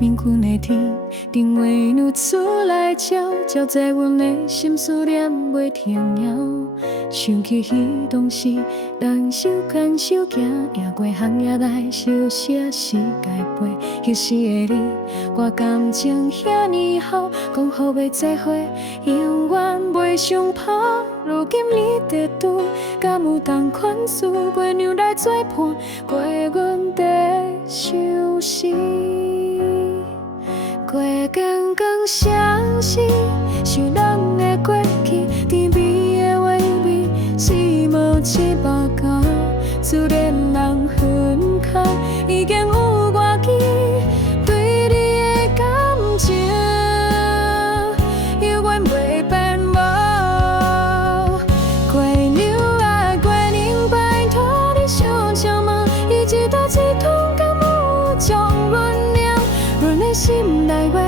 明君的天，定画女出来照，照在阮的心思念袂停了。想起彼当时，人手牵手行，夜过寒夜来相惜是该陪。彼时的你，我感情遐尼好，讲好要做伙，永远袂相抛。如今你在对，敢有同款事？月娘来作伴，过阮的相思。过光光相思，想人的过去，甜蜜的话味，是无一目共。自然人分开，已经有我记对你的感情，永远袂变无。月娘啊，月娘，拜托你想请问，伊一刀一痛，敢有将阮念？阮的心内话，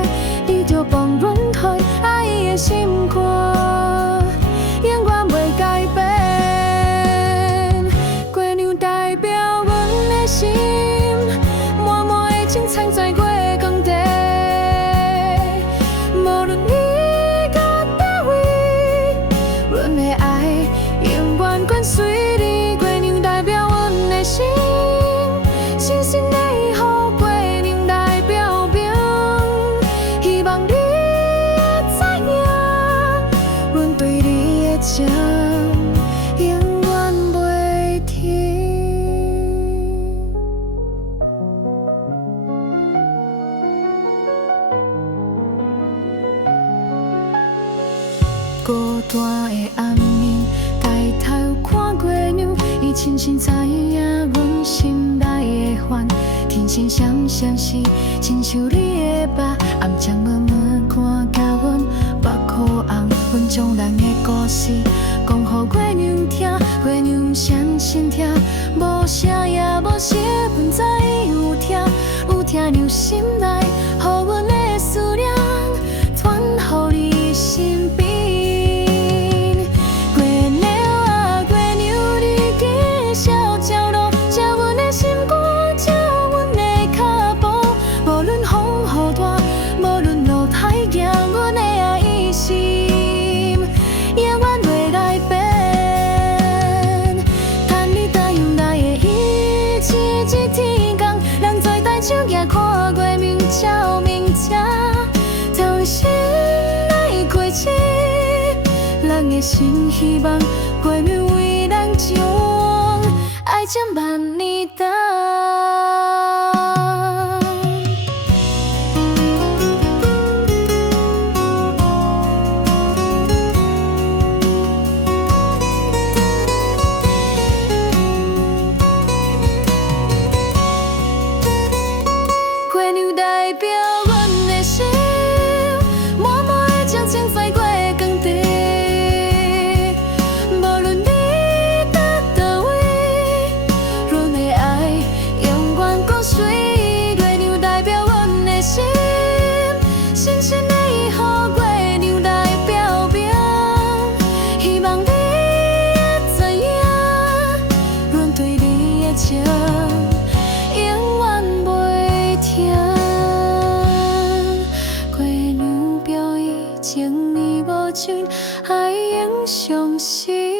你着帮阮推，爱伊的心肝，永远袂改变。月娘代表阮的心，满满的情藏在月光底。无论你到倒位，阮的爱永远跟随你。月娘代表阮的心，深深的予月娘来表明，希望你会知影，阮对你的情永远袂停。孤单的暗暝，抬头看月娘，伊深深知影阮心内的烦。天生闪闪是亲像你的目，暗将默默看甲阮目眶红。阮将咱的故事讲予月娘听，月娘闪心疼，无声也无息，阮知伊有听，有听入心内，予阮的思念传予你身边。手举看月明照明遮，才有心来开启，人的心希望，月明为咱将爱情万年等。情义无尽，爱永相惜。